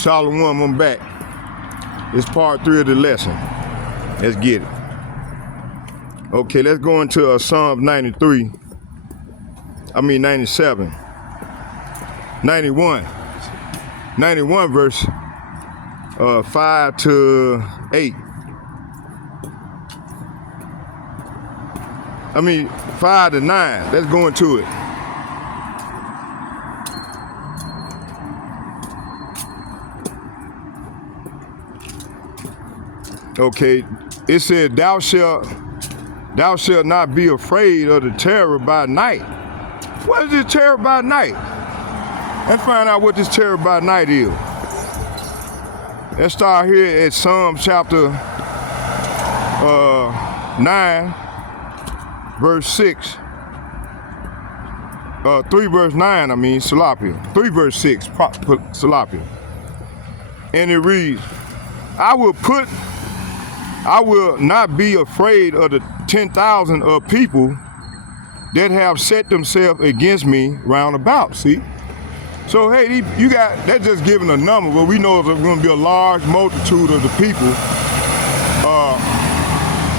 Shalom, I'm back. It's part 3 of the lesson. Let's get it. Okay, let's go into Psalm 97. 91 verse 5 to 8. 5 to 9. Let's go into it. Okay, it said, thou shalt not be afraid of the terror by night. What is this terror by night? Let's find out what this terror by night is. Let's start here at Psalm chapter 9, verse 6. 3 verse 9, Salapia. 3 verse 6, Salapia. And it reads, I will not be afraid of the 10,000 of people that have set themselves against me round about. See? So hey, that's just giving a number, but we know there's going to be a large multitude of the people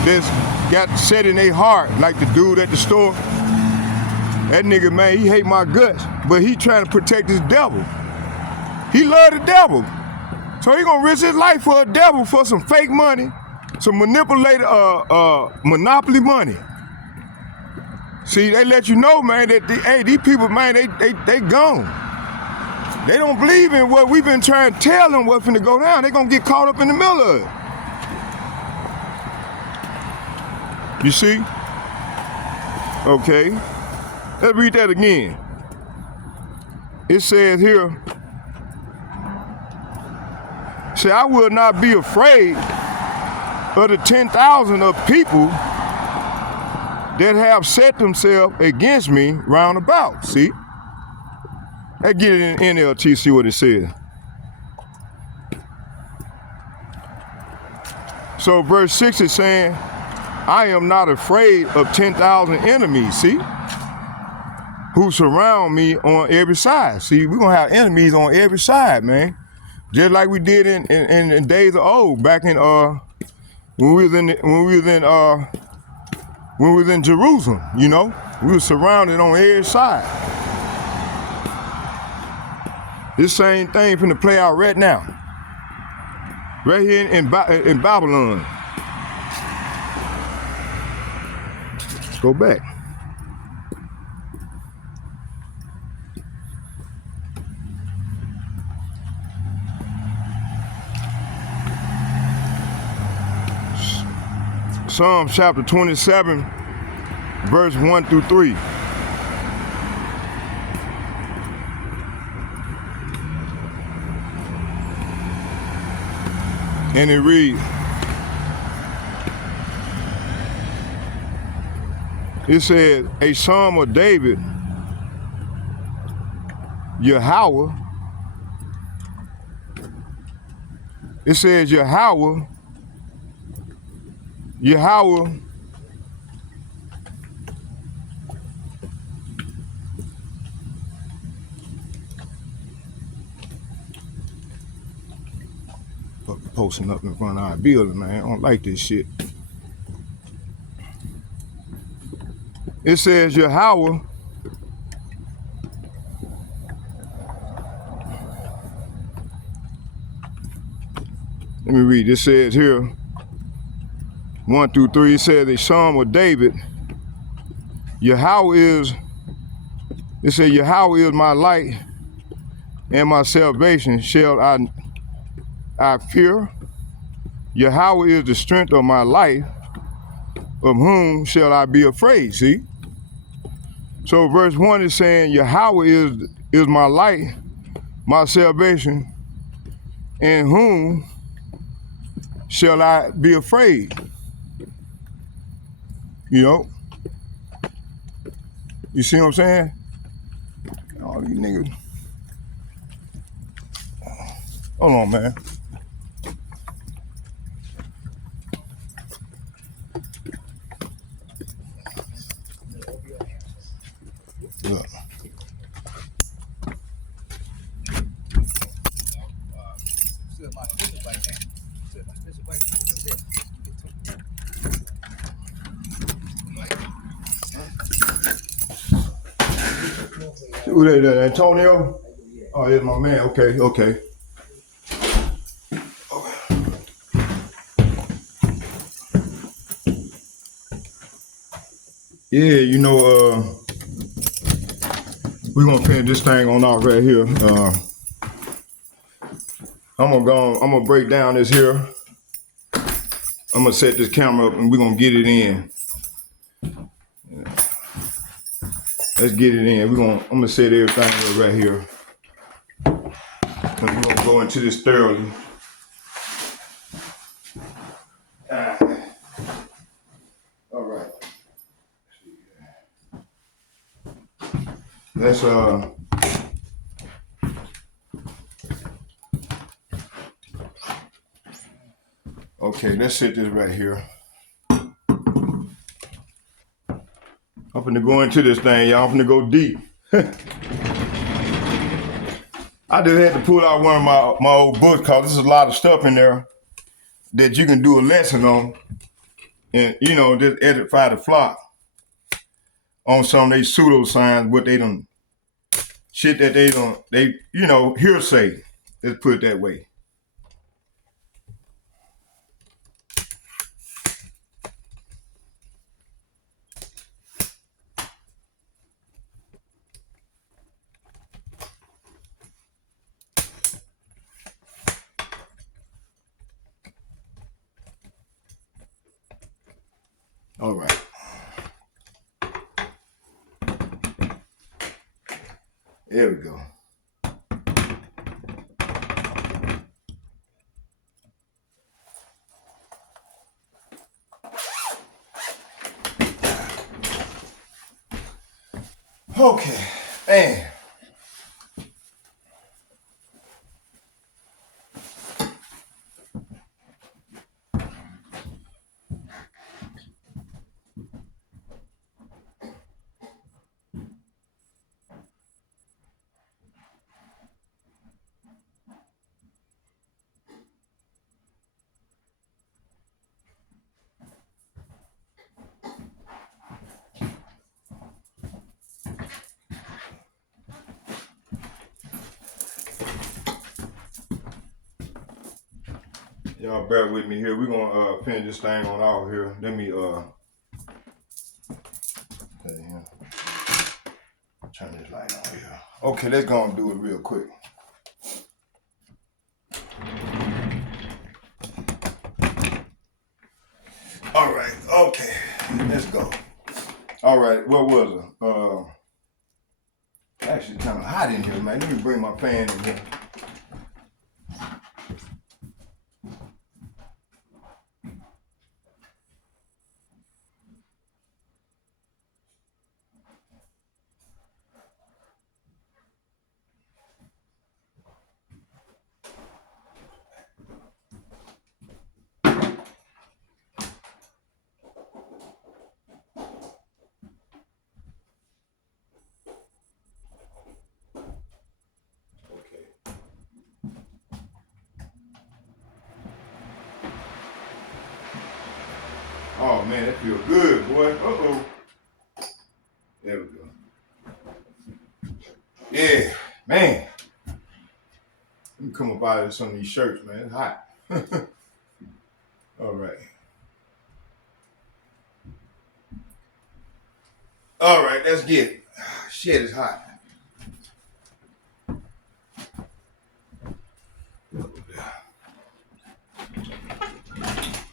that's got set in their heart, like the dude at the store. That nigga, man, he hate my guts, but he trying to protect his devil. He love the devil. So he gonna risk his life for a devil for some fake money, some manipulated monopoly money. See, they let you know, man, that these people, man, they gone. They don't believe in what we've been trying to tell them what's finna go down. They gonna get caught up in the middle of it. You see? Okay. Let's read that again. It says here, say, I will not be afraid of the 10,000 of people that have set themselves against me round about. See? Let's get it in NLT, see what it says. So verse 6 is saying, I am not afraid of 10,000 enemies, see? Who surround me on every side. See, we're gonna have enemies on every side, man. Just like we did in days of old, back in when we was in Jerusalem, you know, we were surrounded on every side. This same thing finna play out right now, right here in Babylon. Let's go back. Psalm chapter 27, verse 1 through 3. And it reads, it says, a psalm of David, Yahweh. It says Yahweh, fucking posting up in front of our building, man. I don't like this shit. It says Yahweh, let me read. It says here, 1 through 3, it says a psalm of David. Yahweh is my light and my salvation. Shall I fear? Yahweh is the strength of my life. Of whom shall I be afraid? See? So verse 1 is saying Yahweh is my light, my salvation, and whom shall I be afraid? You know? You see what I'm saying? All these niggas. Hold on, man. Look. Who that? Antonio? Oh, yeah, my man. Okay, okay. Yeah, you know, we're gonna finish this thing on out right here. I'm gonna break down this here. I'm gonna set this camera up and we're gonna get it in. Let's get it in. I'm gonna set everything right here. And we're gonna go into this thoroughly. All right. Let's okay, let's set this right here. I'm finna go into this thing, y'all. I'm finna go deep. I just had to pull out one of my old books because there's a lot of stuff in there that you can do a lesson on and, you know, just edify the flock on some of these pseudoscience, what they done, shit that they, you know, hearsay. Let's put it that way. All right. There we go. Okay, man. Y'all bear with me here. We're gonna finish this thing on out here. Let me turn this light on here. Okay, let's go and do it real quick. All right, okay, let's go. All right, what was it? Actually kind of hot in here, man. Let me bring my fan in here. Oh man, that feels good, boy. Uh-oh. There we go. Yeah, man. Let me come up out of some of these shirts, man. It's hot. All right. All right, let's get it. Shit, it's hot.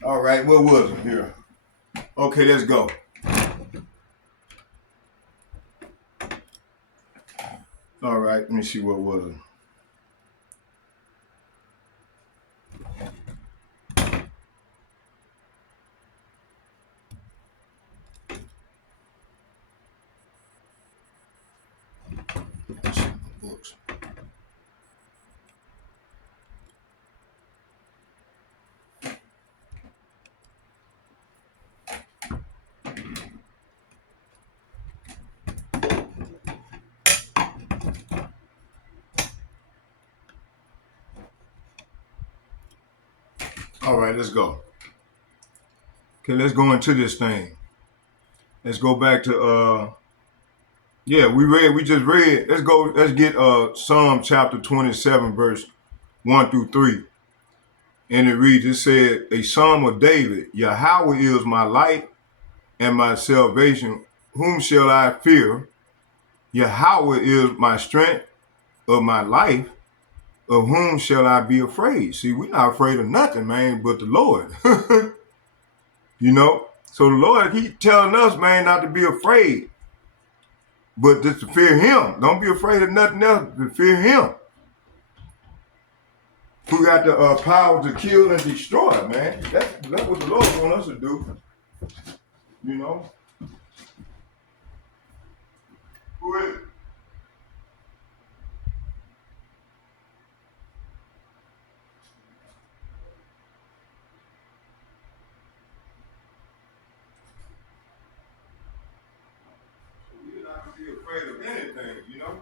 All right, what was it here? Okay, let's go. All right, let me see what was it. Books. All right, let's go. Okay, let's go into this thing. Let's go back to we just read. Let's get Psalm chapter 27, verse 1 through 3. And it said, a Psalm of David, Yahweh is my light and my salvation. Whom shall I fear? Yahweh is my strength of my life. Of whom shall I be afraid? See, we're not afraid of nothing, man, but the Lord. You know? So the Lord, he telling us, man, not to be afraid, but just to fear him. Don't be afraid of nothing else, but fear him. Who got the power to kill and destroy, man. That's what the Lord wants us to do. You know? Who is it? We're not to be afraid of anything, you know?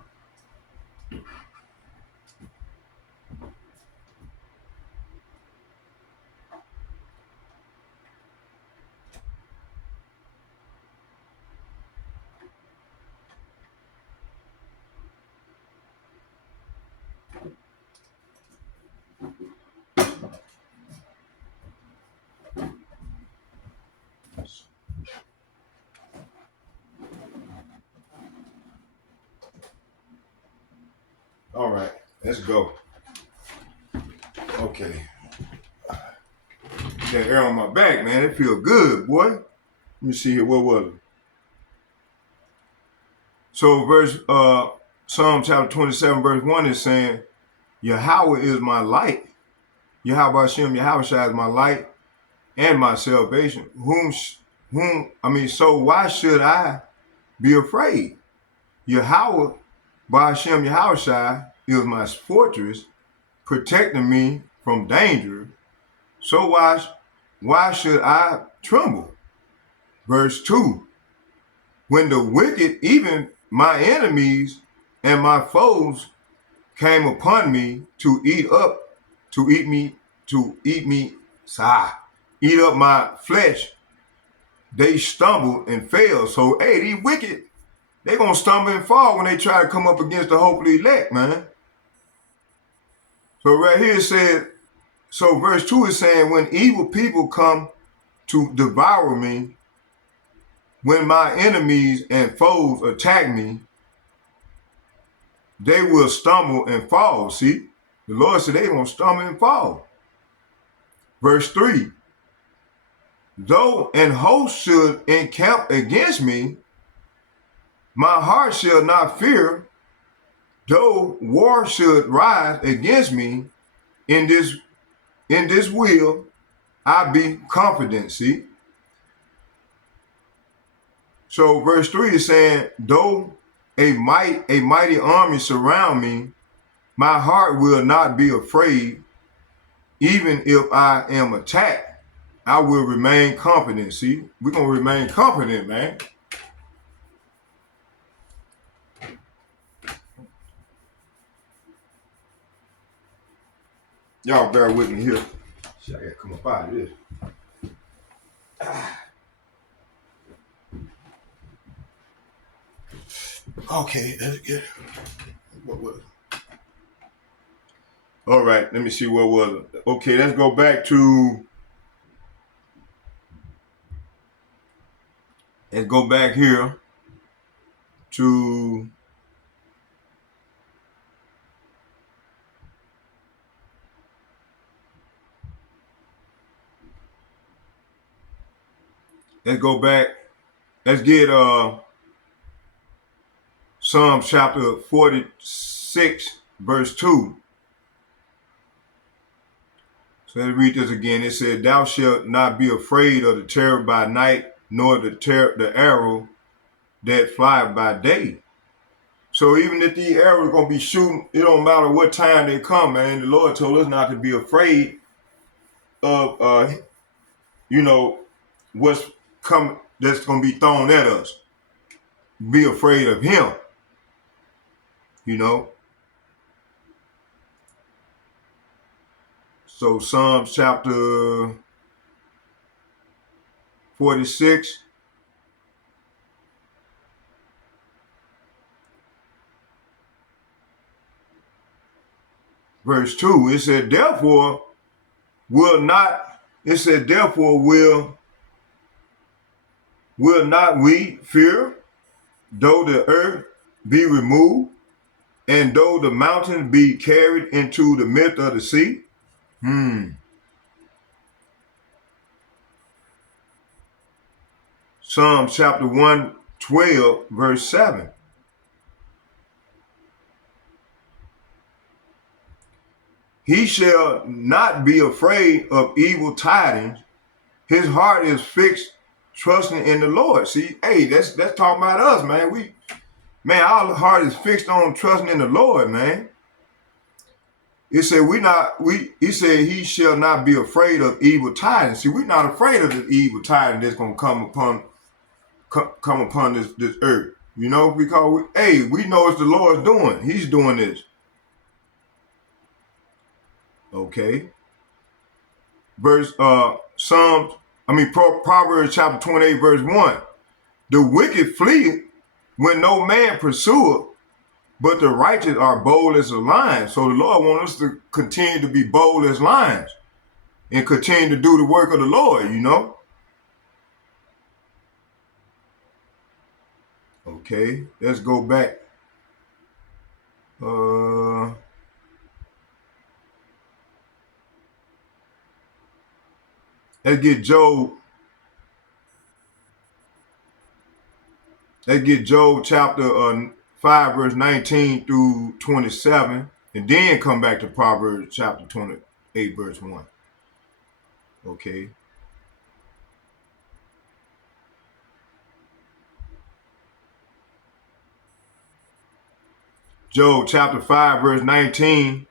All right, let's go. Okay. That air on my back, man. It feel good, boy. Let me see here. What was it? So Psalm chapter 27, verse 1 is saying, Yahweh is my light. Yahweh Hashem, Yahweh Shai is my light and my salvation. So why should I be afraid? Yahweh, by Hashem, Yahweh Shai, is my fortress, protecting me from danger. So why should I tremble? Verse 2, when the wicked, even my enemies and my foes, came upon me to eat up my flesh, they stumbled and fell. So, hey, these wicked, they gonna stumble and fall when they try to come up against the hopefully elect, man. So right here it said, so verse 2 is saying, when evil people come to devour me, when my enemies and foes attack me, they will stumble and fall. See, the Lord said they gonna stumble and fall. Verse 3, though an host should encamp against me, my heart shall not fear. Though war should rise against me, in this will I be confident. See? So verse 3 is saying, though a mighty army surround me, my heart will not be afraid. Even if I am attacked, I will remain confident. See, we're gonna remain confident, man. Y'all bear with me here. Shit, I gotta come up out of this. Okay, let's get what was it? All right, let me see what was it. Okay, let's go back here to let's get Psalm chapter 46, verse 2. So let's read this again. It said, thou shalt not be afraid of the terror by night, nor the arrow that fly by day. So even if these arrows are going to be shooting, it don't matter what time they come, man. The Lord told us not to be afraid of, what's coming that's going to be thrown at us. Be afraid of him, you know. So Psalms chapter 46, verse 2, it said, therefore will not, it said, therefore will not we fear, though the earth be removed, and though the mountains be carried into the midst of the sea? Psalm chapter 112, verse 7. He shall not be afraid of evil tidings. His heart is fixed, trusting in the Lord. See, hey, that's talking about us, man. Our heart is fixed on trusting in the Lord, man. It said he said he shall not be afraid of evil tidings. See, we're not afraid of the evil tidings that's gonna come upon this earth. You know, because we know it's the Lord's doing. He's doing this. Okay. Proverbs chapter 28, verse 1. The wicked flee when no man pursueth, but the righteous are bold as a lion. So the Lord wants us to continue to be bold as lions and continue to do the work of the Lord, you know? Okay, let's go back. Let's get Job. Let's get Job chapter 5, verse 19 through 27, and then come back to Proverbs chapter 28, verse 1. Okay. Job chapter 5, verse 19.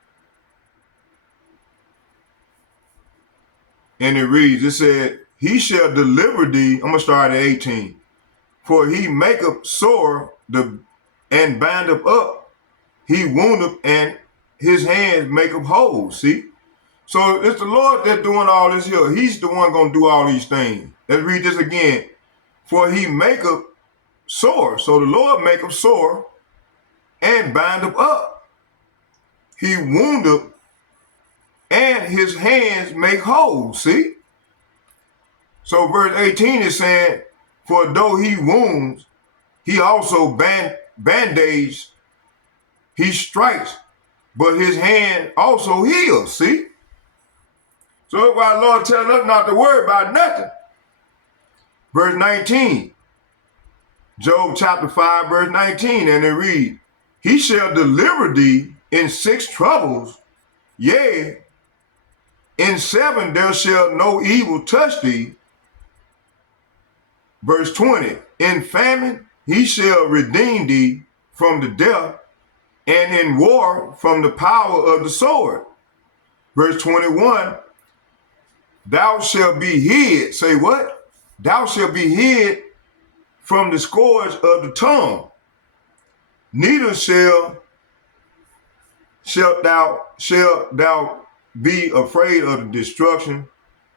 And it reads, it said, he shall deliver thee. I'm going to start at 18. For he maketh sore and bindeth up. He woundeth and his hands maketh whole. See? So it's the Lord that's doing all this here. He's the one going to do all these things. Let's read this again. For he maketh sore. So the Lord maketh sore and bindeth up. He woundeth and his hands make whole. See? So verse 18 is saying, for though he wounds, he also bandages, he strikes, but his hand also heals. See? So that's why the Lord telling us not to worry about nothing. Verse 19, Job chapter 5, verse 19, and it reads, he shall deliver thee in 6 troubles, yea, in 7 there shall no evil touch thee. Verse 20, in famine he shall redeem thee from the death, and in war from the power of the sword. Verse 21, thou shalt be hid. Say what? Thou shalt be hid from the scourge of the tongue. Neither shalt thou be afraid of the destruction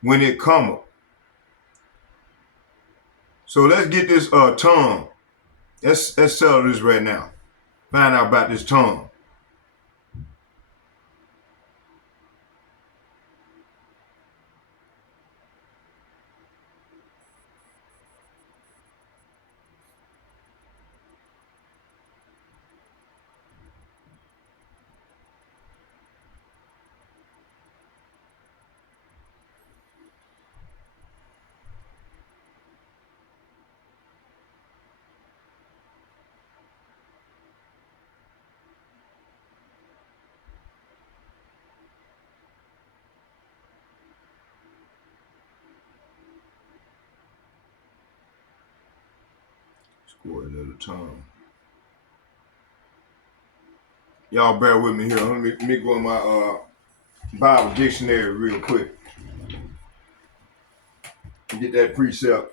when it cometh. So let's get this tongue. Let's settle this right now. Find out about this tongue. Scourge of the tongue. Y'all bear with me here. Let me go in my Bible dictionary real quick. Get that precept.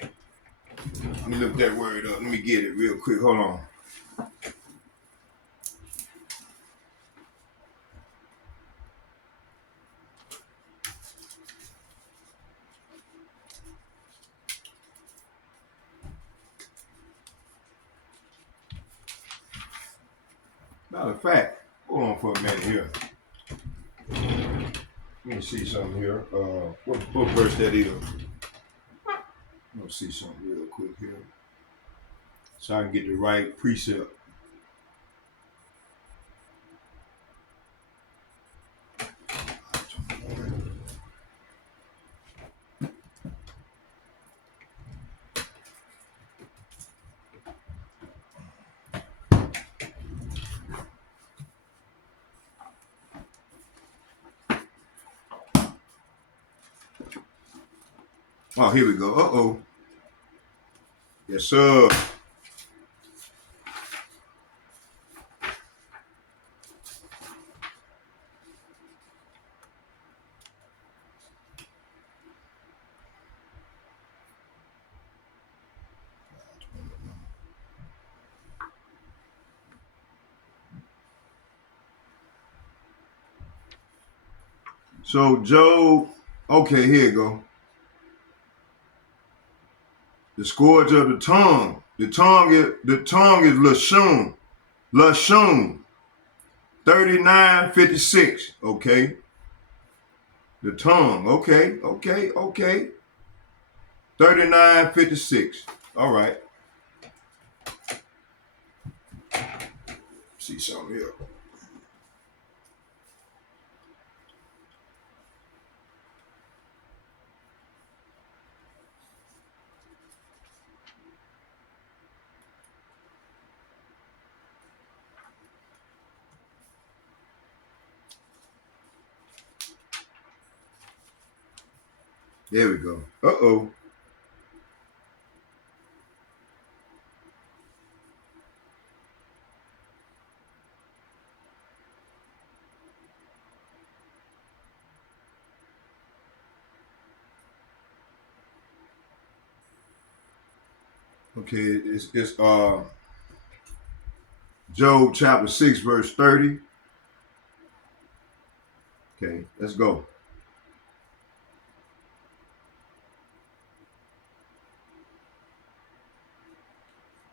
Let me look that word up. Let me get it real quick. Hold on. Matter of fact, hold on for a minute here. Let me see something here. What verse that is? Let me see something real quick here, so I can get the right precept. Oh, here we go. Uh-oh. Yes, sir. So Job, okay, here you go. The scourge of the tongue. The tongue is Lashon. Lashon. 39:56. Okay. The tongue. Okay. 39:56. All right. See something here. There we go. Uh-oh. Okay, it's Job chapter 6, verse 30. Okay, let's go.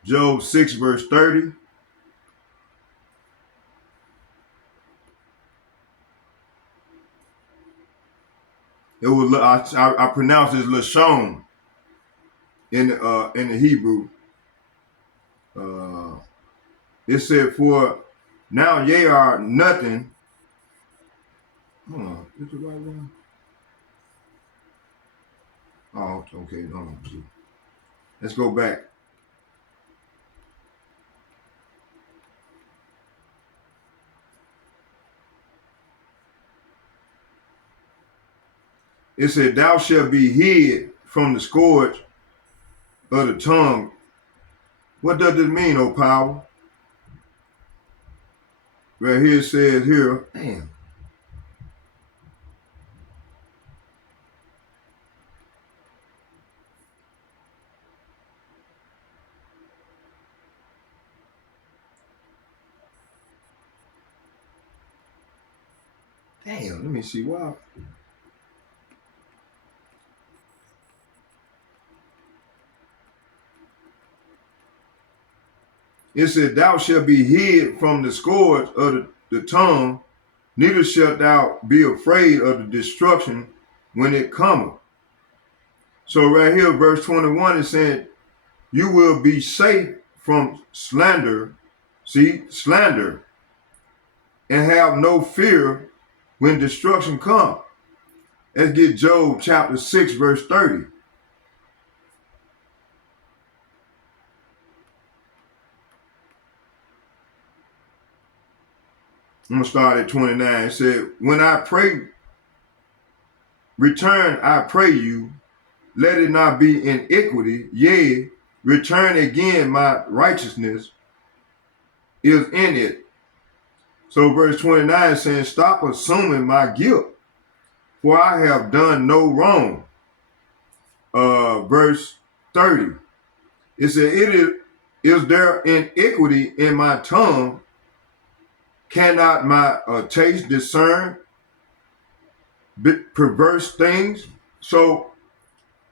Job 6, verse 30. It was I pronounce it Lashon in the Hebrew. It said, "For now ye are nothing." Hold on, is the right one? Oh, okay. Hold on. Let's go back. It said, "Thou shalt be hid from the scourge of the tongue." What does this mean, O power? Right here it says here, damn, let me see why. It said, "Thou shalt be hid from the scourge of the tongue, neither shalt thou be afraid of the destruction when it cometh." So right here, verse 21 is saying, you will be safe from slander, see, slander, and have no fear when destruction comes. Let's get Job chapter 6, verse 30. I'm going to start at 29. It said, "When I pray, return, I pray you, let it not be iniquity. Yea, return again, my righteousness is in it." So verse 29 is saying, "Stop assuming my guilt, for I have done no wrong." Verse 30, it said, Is there iniquity in my tongue? Cannot my taste discern perverse things?" So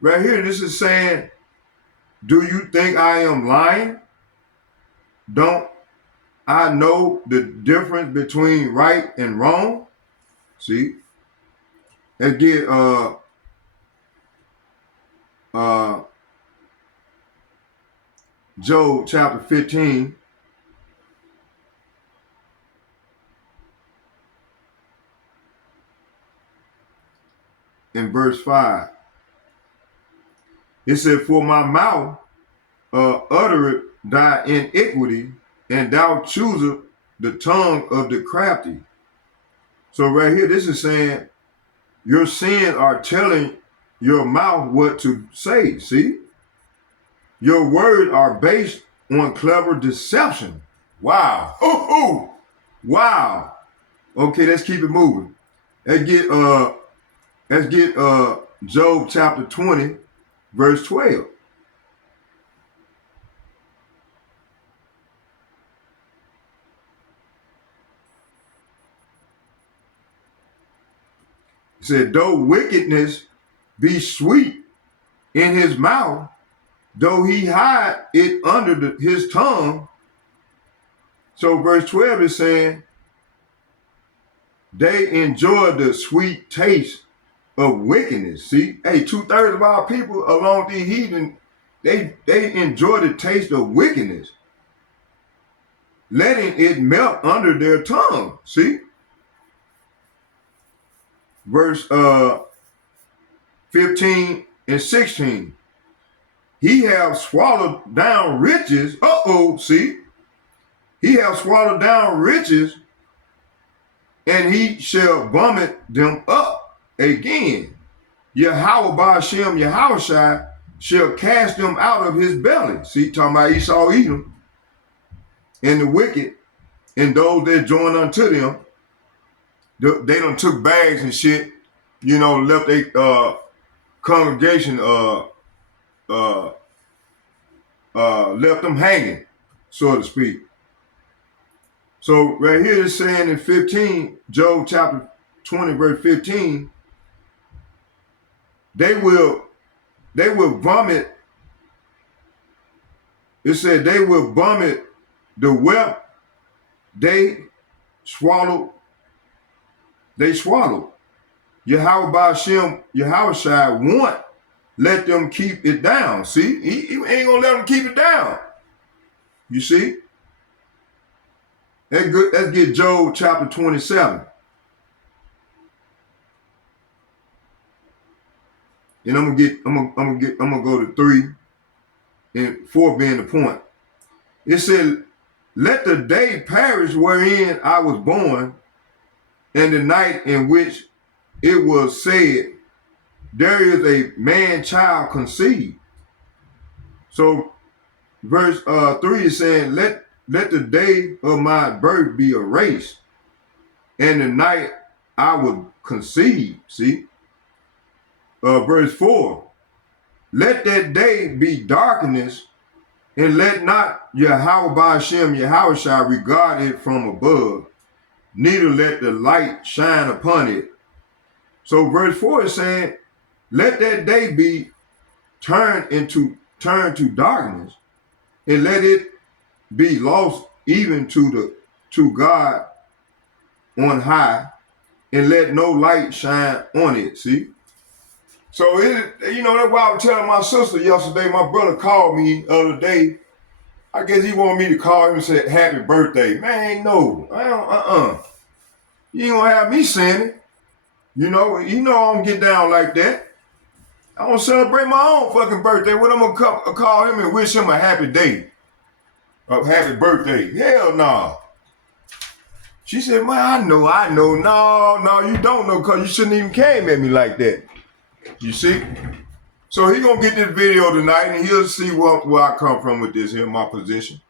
right here, this is saying, do you think I am lying? Don't I know the difference between right and wrong. See, let's get uh Job chapter 15 and verse 5. It said, "For my mouth uttereth thy iniquity, and thou choosest the tongue of the crafty." So right here, this is saying your sins are telling your mouth what to say. See, your words are based on clever deception. Wow. Oh, wow. Okay, let's keep it moving. Let's get Job chapter 20, verse 12. It said, though wickedness be sweet in his mouth, though he hide it under his tongue. So verse 12 is saying they enjoy the sweet taste of wickedness. See, hey, 2/3 of our people along the heathen, they enjoy the taste of wickedness, letting it melt under their tongue. See, verse 15 and 16. He have swallowed down riches. See, he have swallowed down riches, and he shall vomit them up again. Yahweh Ba'ashem Yahushai shall cast them out of his belly. See, talking about Esau, Edom, and the wicked, and those that join unto them. They done took bags and shit, left a congregation, uh, left them hanging, so to speak. So right here it's saying in 15, Job chapter 20, verse 15, they will vomit. It said they will vomit the wealth they swallowed. They swallowed. Yahweh Ba'ashem, Yahushai want let them keep it down. See, he ain't gonna let them keep it down. You see? Let's get Job chapter 27. And I'm gonna go to 3 and 4 being the point. It said, let the day perish wherein I was born, and the night in which it was said, there is a man child conceived. So verse 3 is saying, let the day of my birth be erased, and the night I was conceived. See? Verse 4, let that day be darkness, and let not Yahweh Ba'ashem Yahushai regard it from above, neither let the light shine upon it. So verse 4 is saying, let that day be turned to darkness, and let it be lost even to God on high, and let no light shine on it. See? So that's why I was telling my sister yesterday. My brother called me the other day. I guess he wanted me to call him and say happy birthday. Man, no, I don't. You ain't gonna have me saying it. I don't get down like that. I don't celebrate my own fucking birthday. What I'm gonna call him and wish him a happy day, a happy birthday? Hell no. She said, man, I know. No, you don't know, because you shouldn't even came at me like that. You see? So he gonna get this video tonight, and he'll see where I come from with this here, my position.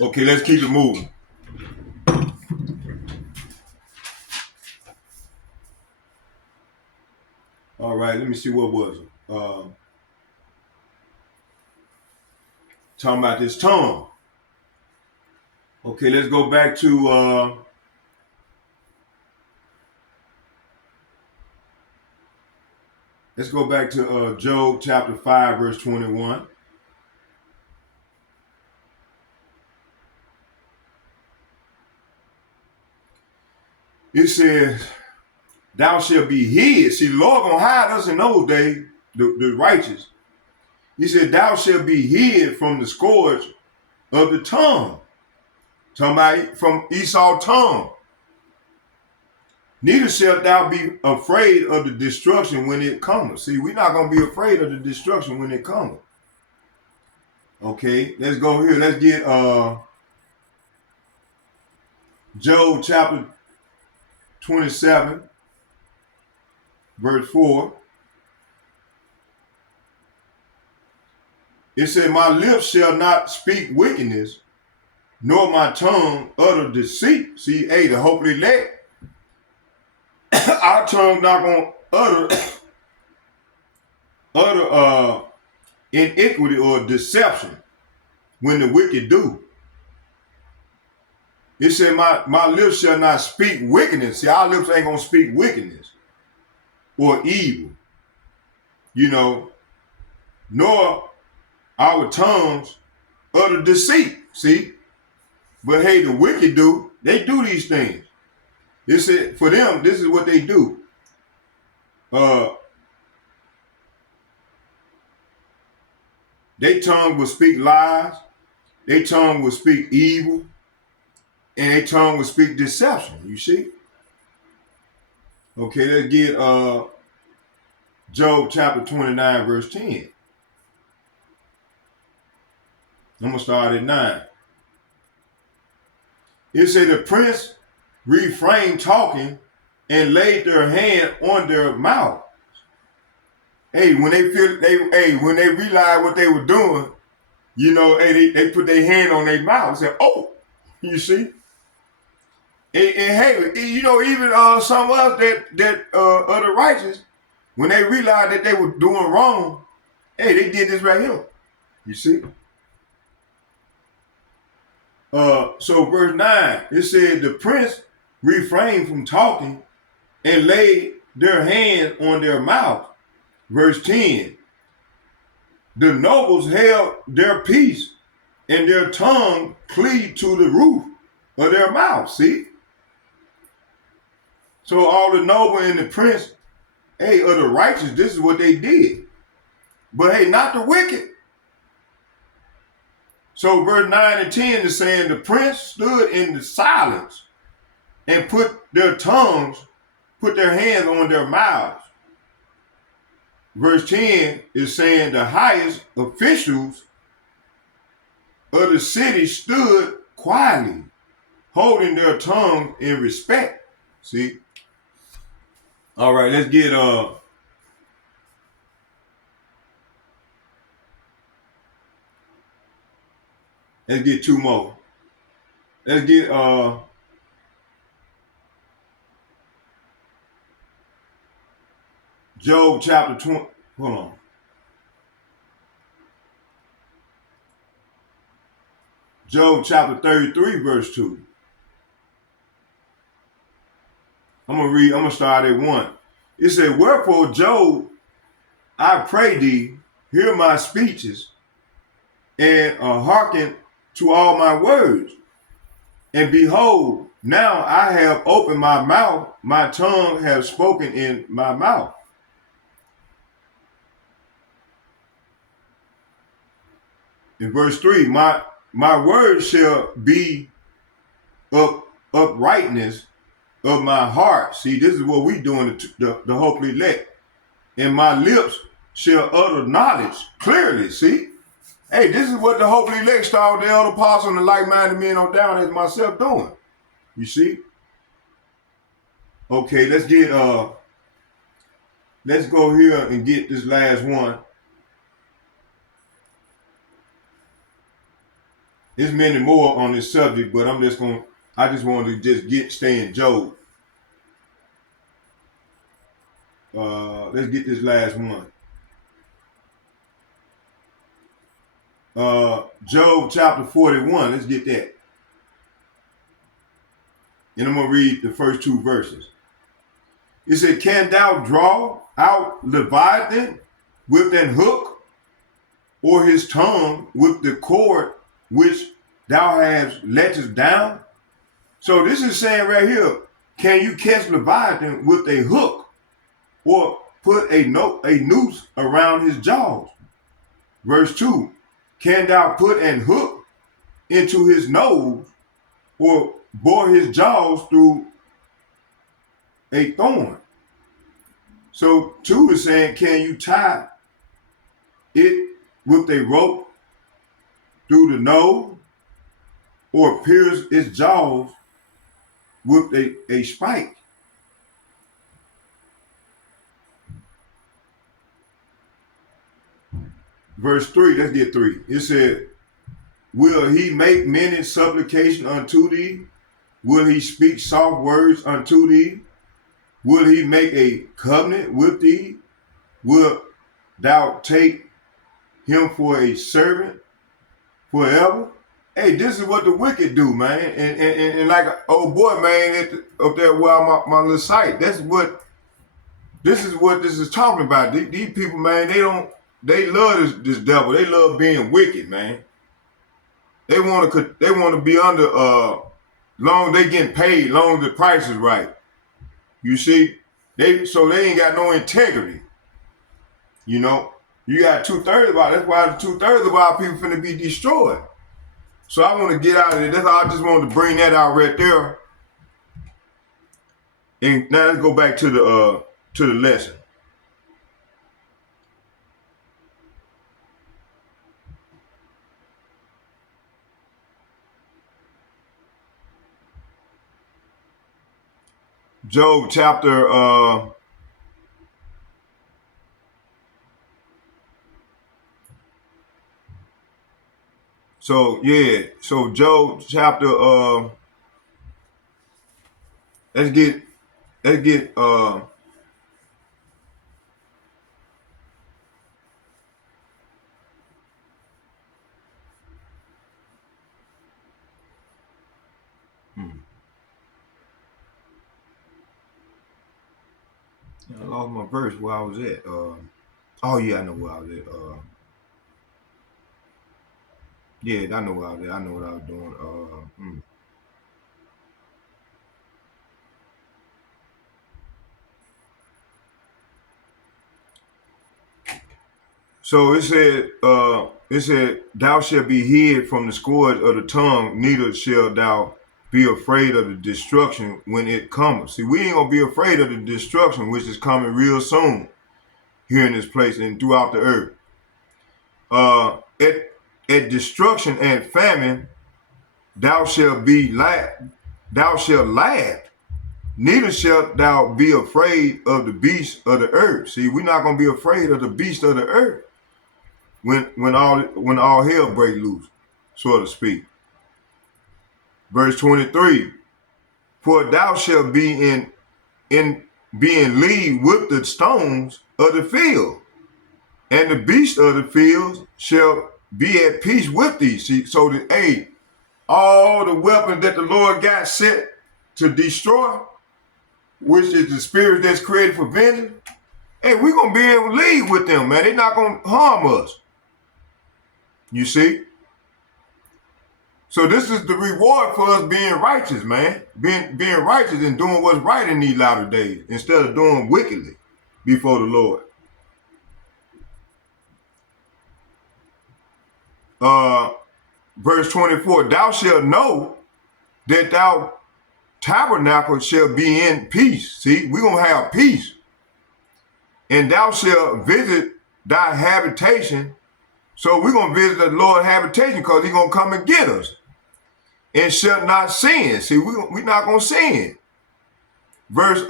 Okay, let's keep it moving. All right, let me see, what was it? Talking about this tongue. Okay, let's go back to Job chapter 5, verse 21. It says, thou shalt be hid. See, the Lord gonna hide us in those days, the righteous. He said, thou shalt be hid from the scourge of the tongue. Talking about from Esau's tongue. Neither shalt thou be afraid of the destruction when it cometh. See, we're not going to be afraid of the destruction when it cometh. Okay, let's go here. Let's get Job chapter 27, verse 4. It said, my lips shall not speak wickedness, nor my tongue utter deceit. See, hey, the hopefully elect, our tongue not going to utter iniquity or deception when the wicked do. It said, my lips shall not speak wickedness. See, our lips ain't going to speak wickedness or evil, nor our tongues utter deceit. See, but hey, the wicked do. They do these things. It said, for them, this is what they do. Their tongue will speak lies. Their tongue will speak evil. And their tongue will speak deception. You see? Okay, let's get Job chapter 29, verse 10. I'm going to start at 9. It said, the prince refrained talking and laid their hand on their mouth. Hey, when they realized what they were doing, hey, they put their hand on their mouth and said, oh, you see? And hey, even some of us that are the righteous, when they realized that they were doing wrong, hey, they did this right here. You see? So verse 9, it said, the prince refrained from talking and laid their hands on their mouth. Verse 10, the nobles held their peace and their tongue cleaved to the roof of their mouth. See? So all the noble and the prince, hey, of the righteous, this is what they did. But hey, not the wicked. So verse 9 and 10 is saying the prince stood in the silence and put their hands on their mouths. Verse 10 is saying the highest officials of the city stood quietly, holding their tongue in respect. See? All right, let's get two more. Let's get Job chapter 20. Hold on. Job chapter 33, verse 2. I'm going to start at 1. It said, wherefore, Job, I pray thee, hear my speeches, and hearken to all my words. And behold, now I have opened my mouth, my tongue has spoken in my mouth. In verse 3, my words shall be uprightness of my heart. See, this is what we doing, the hopefully elect. And my lips shall utter knowledge clearly. See? Hey, this is what the hopefully elect started the elder apostle and the like-minded men on down as myself doing. You see? Okay, let's go here and get this last one. There's many more on this subject, but I just wanted to stay in Job. Let's get this last one. Job chapter 41, let's get that. And I'm going to read the first 2 verses. It said, can thou draw out Leviathan with an hook, or his tongue with the cord which thou hast let us down? So this is saying right here, Can you catch Leviathan with a hook or put a noose around his jaws? Verse 2, can thou put an hook into his nose or bore his jaws through a thorn? So 2 is saying, can you tie it with a rope through the nose or pierce its jaws with a spike? Verse 3, let's get 3. It said, will he make many supplication unto thee? Will he speak soft words unto thee? Will he make a covenant with thee? Will thou take him for a servant forever? Hey, this is what the wicked do, man. And like an old boy, man, up there where my little site, this is what this is talking about. These people, man, they love this devil. They love being wicked, man. They want to be under long as they getting paid, long as the price is right. You see, they ain't got no integrity. You know, you got 2/3 of our. That's why 2/3 of our people finna be destroyed. So I want to get out of it. That's all. I just wanted to bring that out right there. And now let's go back to the lesson. Job chapter so Job chapter let's get I lost my verse where I was at. Oh yeah, I know where I was at. Yeah, I know where I was at. I know what I was doing. So it said, thou shalt be hid from the scourge of the tongue, neither shalt thou be afraid of the destruction when it cometh. See, we ain't gonna be afraid of the destruction which is coming real soon here in this place and throughout the earth. At destruction and famine, thou shalt laugh, neither shalt thou be afraid of the beasts of the earth. See, we're not gonna be afraid of the beasts of the earth when all hell break loose, so to speak. Verse 23, for thou shalt be in being league with the stones of the field, and the beasts of the field shall be at peace with thee. See, so that all the weapons that the Lord got set to destroy, which is the spirit that's created for vengeance, we're gonna be able to lead with them, man. They're not gonna harm us. You see? So this is the reward for us being righteous, man. Being righteous and doing what's right in these latter days instead of doing wickedly before the Lord. Verse 24, thou shalt know that thou tabernacle shall be in peace. See, we're going to have peace. And thou shalt visit thy habitation. So we're going to visit the Lord's habitation because he's going to come and get us. And shall not sin. See, we're not going to sin. Verse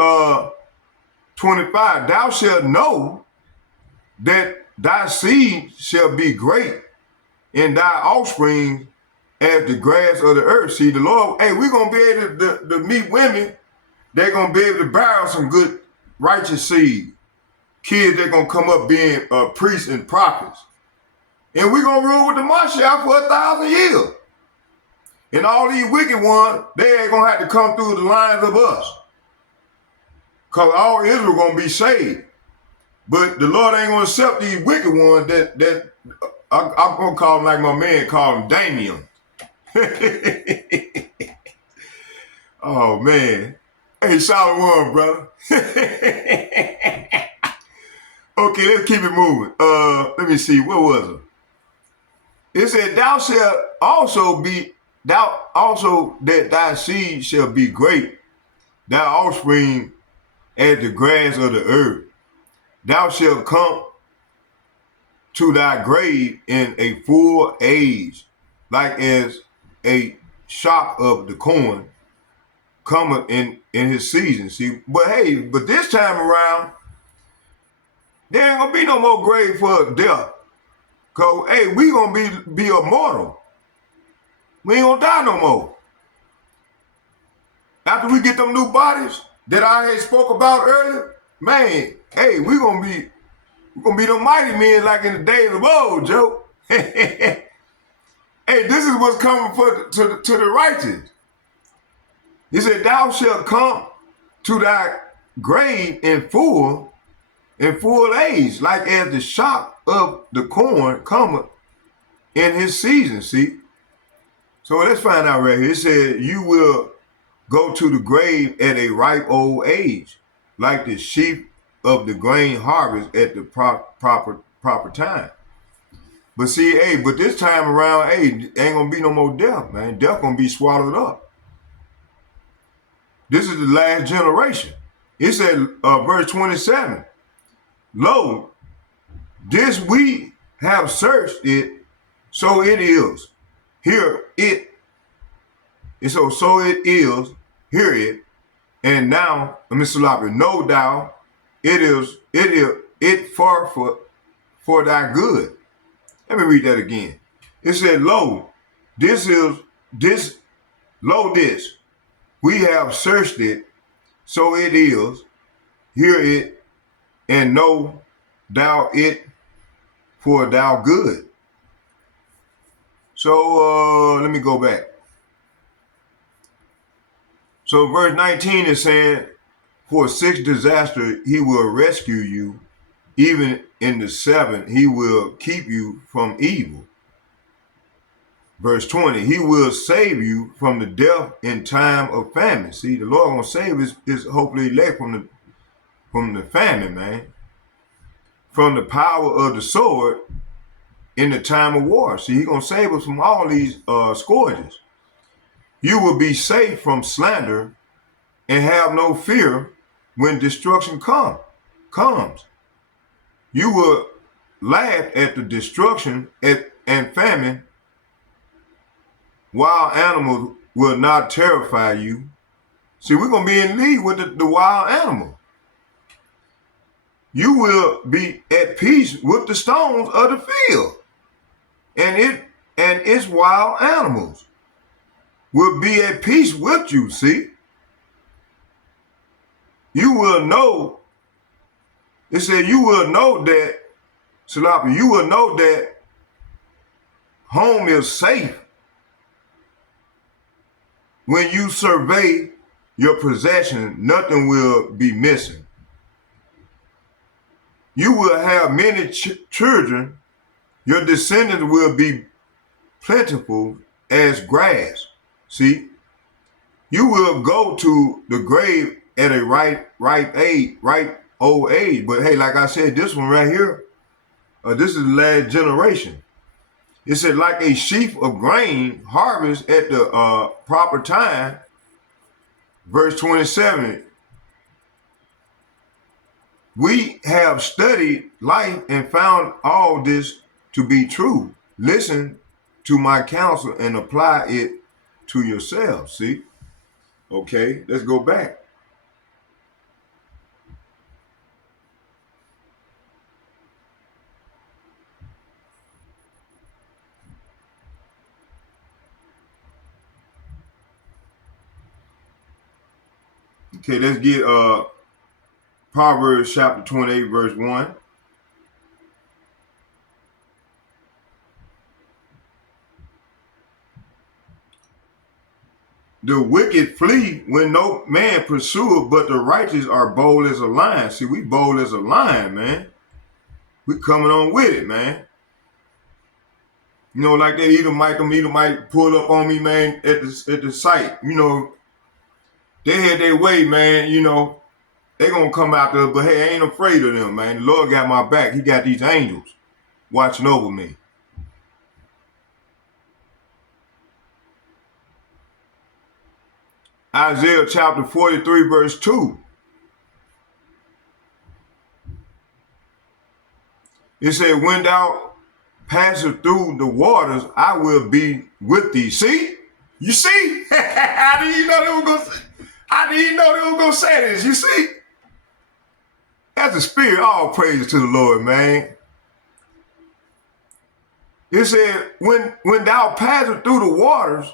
25, thou shalt know that thy seed shall be great, and thy offspring as the grass of the earth. See, the Lord, we're going to be able to meet women. They're going to be able to bear some good righteous seed. Kids, they're going to come up being priests and prophets. And we're going to rule with the Mashiach for 1,000 years. And all these wicked ones, they ain't going to have to come through the lines of us. Because all Israel going to be saved. But the Lord ain't going to accept these wicked ones that I'm going to call them like my man called them Damien. Oh, man. Hey, Shalom, brother. Okay, let's keep it moving. Let me see. What was it? It said, thou also that thy seed shall be great, thy offspring as the grass of the earth. Thou shalt come to thy grave in a full age, like as a shock of the corn cometh in his season. See, but this time around, there ain't gonna be no more grave for death. Cause we gonna be immortal. We ain't gonna die no more. After we get them new bodies that I had spoke about earlier, man, we gonna be the mighty men like in the days of old, Joe. Hey, this is what's coming to the righteous. He said, thou shalt come to thy grave in full age, like as the shock of the corn cometh in his season. See? So let's find out right here. It said, you will go to the grave at a ripe old age, like the sheaf of the grain harvest at the proper time. But see, but this time around, ain't gonna be no more death, man. Death gonna be swallowed up. This is the last generation. It said, verse 27, lo, this we have searched it, so it is. Hear it. And so it is, hear it. And now, Mr. Lopper, know thou, it far for thy good. Let me read that again. It said, this, we have searched it, so it is, hear it, and know thou it for thou good. So let me go back. So verse 19 is saying, for 6 disaster he will rescue you, even in the 7th he will keep you from evil. Verse 20, he will save you from the death in time of famine. See, the Lord gonna save his hopefully elect from the famine, man. From the power of the sword in the time of war. See, he gonna save us from all these scourges. You will be safe from slander and have no fear when destruction comes. You will laugh at the destruction and famine. Wild animals will not terrify you. See, we're going to be in league with the wild animal. You will be at peace with the stones of the field. And its wild animals will be at peace with you, see? You will know, it said you will know that, Salapi, you will know that home is safe when you survey your possession, nothing will be missing. You will have many children, your descendants will be plentiful as grass. See, you will go to the grave at a ripe old age. But hey, like I said, this one right here, this is the last generation. It said, like a sheaf of grain harvest at the proper time. Verse 27, we have studied life and found all this to be true. Listen to my counsel and apply it to yourselves. See? Okay, let's go back. Okay, let's get Proverbs chapter 28, verse 1. The wicked flee when no man pursueth, but the righteous are bold as a lion. See, we bold as a lion, man. We coming on with it, man. You know, like that Edomite pull up on me, man, at the site. You know, They had their way, man, you know, they gonna come out there, but hey, I ain't afraid of them, man. The Lord got my back. He got these angels watching over me. Isaiah chapter 43, verse 2. It said, when thou passest through the waters, I will be with thee. See? You see? How did you know they were gonna say? How did you know they were gonna say this? You see? That's the spirit. All praises to the Lord, man. It said, when thou passest through the waters,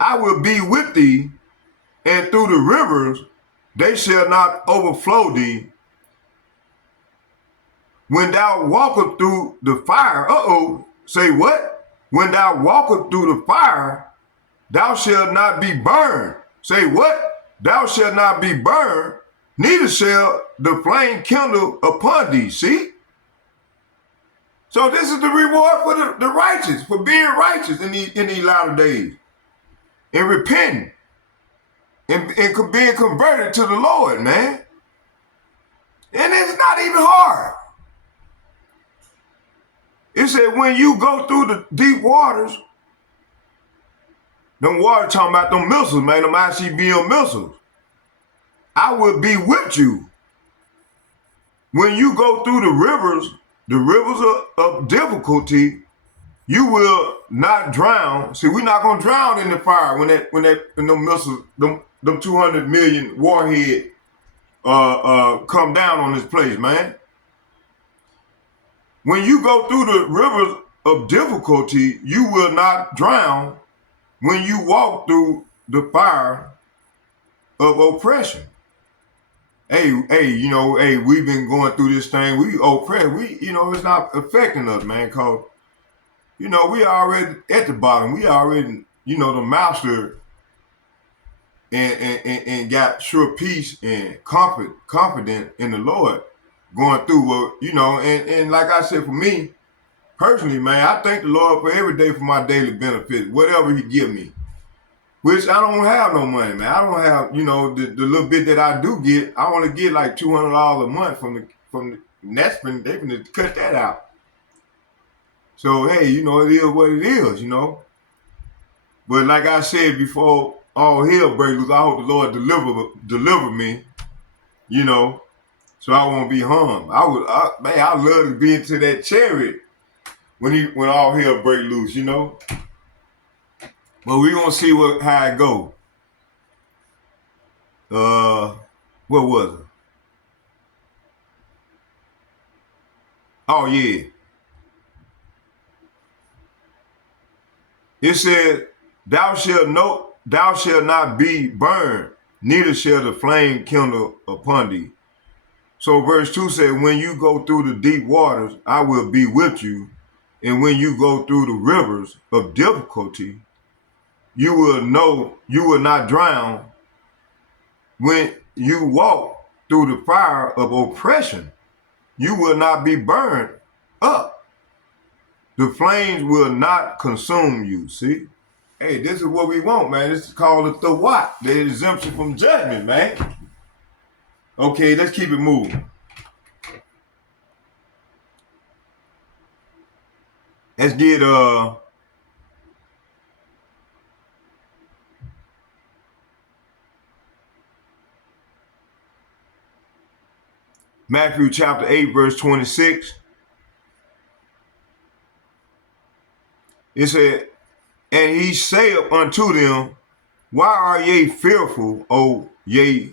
I will be with thee, and through the rivers, they shall not overflow thee. When thou walkest through the fire, say what? When thou walkest through the fire, thou shalt not be burned. Say what? Thou shalt not be burned, neither shall the flame kindle upon thee. See? So this is the reward for the righteous, for being righteous in these latter days, and repenting, and being converted to the Lord, man. And it's not even hard. It said when you go through the deep waters, them water talking about them missiles, man, them ICBM missiles. I will be with you. When you go through the rivers of difficulty, you will not drown. See, we're not gonna drown in the fire when them missiles, them 200 million warhead come down on this place, man. When you go through the rivers of difficulty, you will not drown when you walk through the fire of oppression. Hey, you know, hey, we've been going through this thing. We oppressed. It's not affecting us, man, cause we already at the bottom. We already, the master and got sure peace and confident in the Lord going through and like I said, for me personally, man, I thank the Lord for every day for my daily benefit, whatever he give me. Which I don't have no money, man. I don't have, the little bit that I do get. I only get like $200 a month from the that's been they can cut that out. So hey, it is what it is, But like I said before, all hell break loose. I hope the Lord deliver me, so I won't be harmed. I love to be into that chariot when all hell break loose, But we gonna see how it go. What was it? Oh yeah. It said, thou shalt not be burned, neither shall the flame kindle upon thee. So verse 2 said, when you go through the deep waters, I will be with you. And when you go through the rivers of difficulty, you will not drown. When you walk through the fire of oppression, you will not be burned up. The flames will not consume you. See? Hey, this is what we want, man. This is called the what? The exemption from judgment, man. Okay, let's keep it moving. Let's get Matthew chapter 8, verse 26. It said, and he saith unto them, why are ye fearful, O ye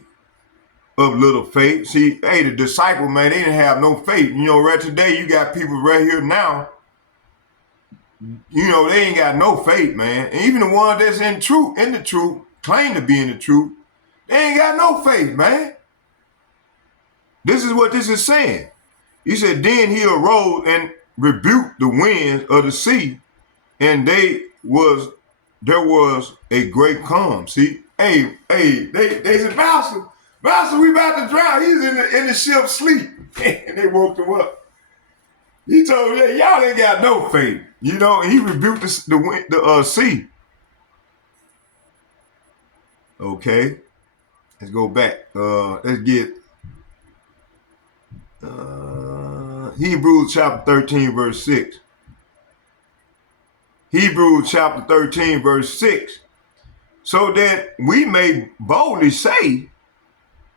of little faith? See, hey, the disciple, man, they didn't have no faith. Right today, you got people right here now, they ain't got no faith, man. And even the one that's in the truth, claim to be in the truth, they ain't got no faith, man. This is what this is saying. He said, then he arose and rebuked the winds of the sea, and there was a great calm. See, they said, Master, we about to drown. He's in the ship sleep. And they woke him up. He told them, y'all ain't got no faith. And he rebuked the sea. Okay. Let's go back. Let's get Hebrews chapter 13, verse 6. Hebrews chapter 13, verse 6. So that we may boldly say,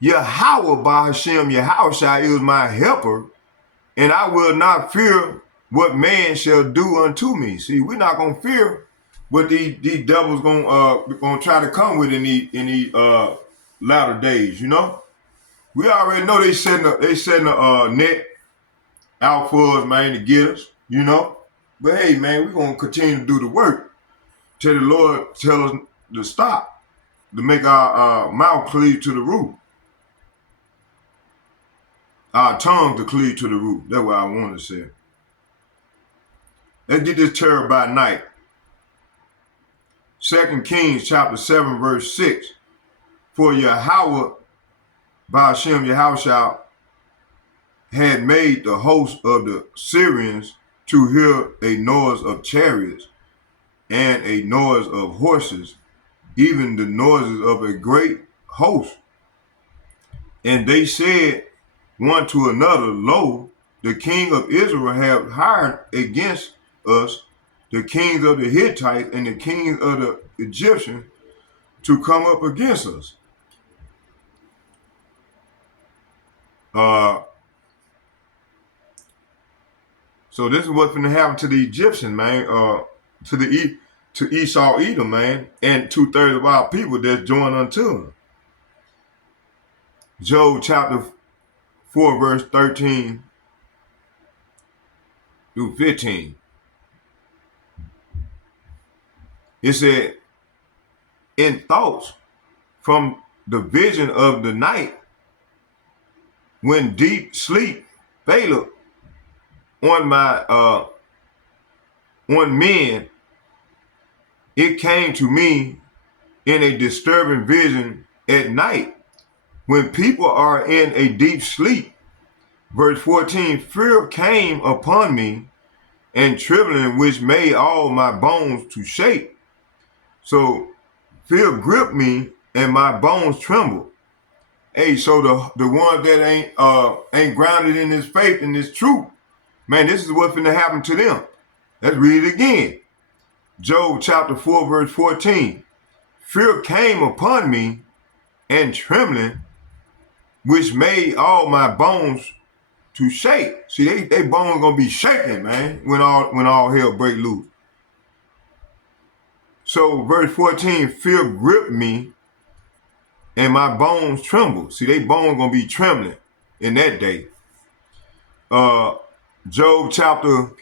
Yahweh by Hashem Yahushua is my helper, and I will not fear what man shall do unto me. See, we're not gonna fear what these devils gonna try to come with in these latter days. You know, we already know they setting a net out for us, man, to get us. You know, but hey, man, we're gonna continue to do the work till the Lord tell us to stop, to make our mouth cleave to the roof, our tongue to cleave to the roof. That's what I want to say. Let's get this terror by night. 2 Kings chapter 7, verse 6. For Yahweh by Hashem Yahushua had made the host of the Syrians to hear a noise of chariots and a noise of horses, even the noises of a great host. And they said one to another, Lo, the king of Israel have hired against us the kings of the Hittites and the kings of the Egyptians to come up against us. So this is what's going to happen to the Egyptians, man. To Esau, Edom, man, and 2/3 of our people that's joined unto them. Job chapter 4, verse 13 through 15. It said, in thoughts from the vision of the night, when deep sleep faileth on men, it came to me in a disturbing vision at night, when people are in a deep sleep. Verse 14, fear came upon me, and trembling which made all my bones to shake. So fear gripped me, and my bones trembled. Hey, so the ones that ain't grounded in this faith and this truth, man, this is what's finna happen to them. Let's read it again. Job chapter 4, verse 14. Fear came upon me, and trembling, which made all my bones to shake. See, they bones gonna be shaking, man, when all hell break loose. So verse 14, fear gripped me, and my bones trembled. See, they bones gonna be trembling in that day. Job chapter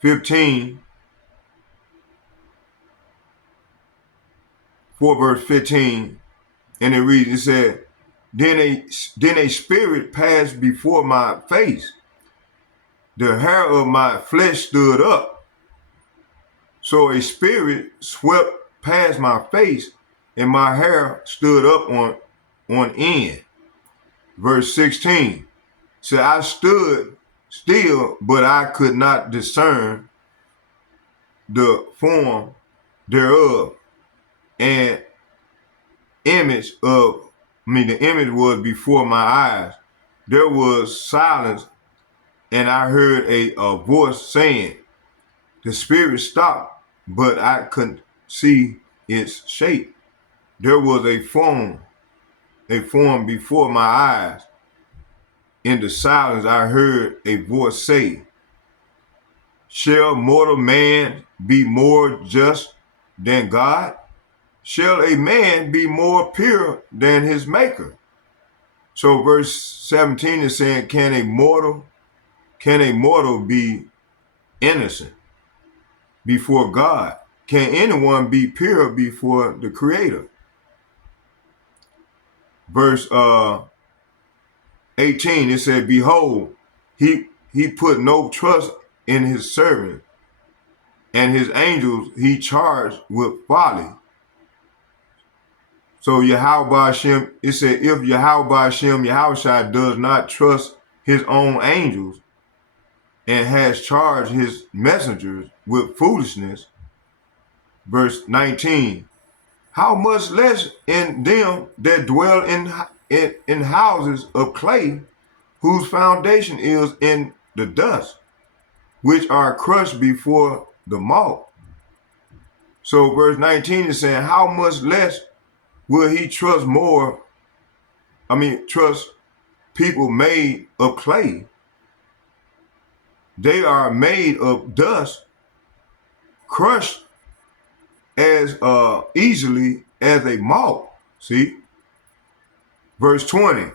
15, 4 verse 15, and it reads, it said, then a spirit passed before my face. The hair of my flesh stood up. So a spirit swept past my face, and my hair stood up on end. Verse 16. So I stood still, but I could not discern the form thereof. And the image was before my eyes. There was silence, and I heard a voice saying, the spirit stopped, but I couldn't see its shape. There was a form before my eyes. In the silence, I heard a voice say, shall mortal man be more just than God? Shall a man be more pure than his maker? So verse 17 is saying, can a mortal be innocent before God? Can anyone be pure before the Creator? Verse 18, it said, behold, he put no trust in his servant, and his angels he charged with folly. So Yahweh Hashem, it said, if Yahweh Hashem Yahushua does not trust his own angels, and has charged his messengers with foolishness. Verse 19. How much less in them that dwell in houses of clay, whose foundation is in the dust, which are crushed before the moth. So verse 19 is saying, how much less will he trust people made of clay? They are made of dust, crushed as easily as a moth. See? Verse 20.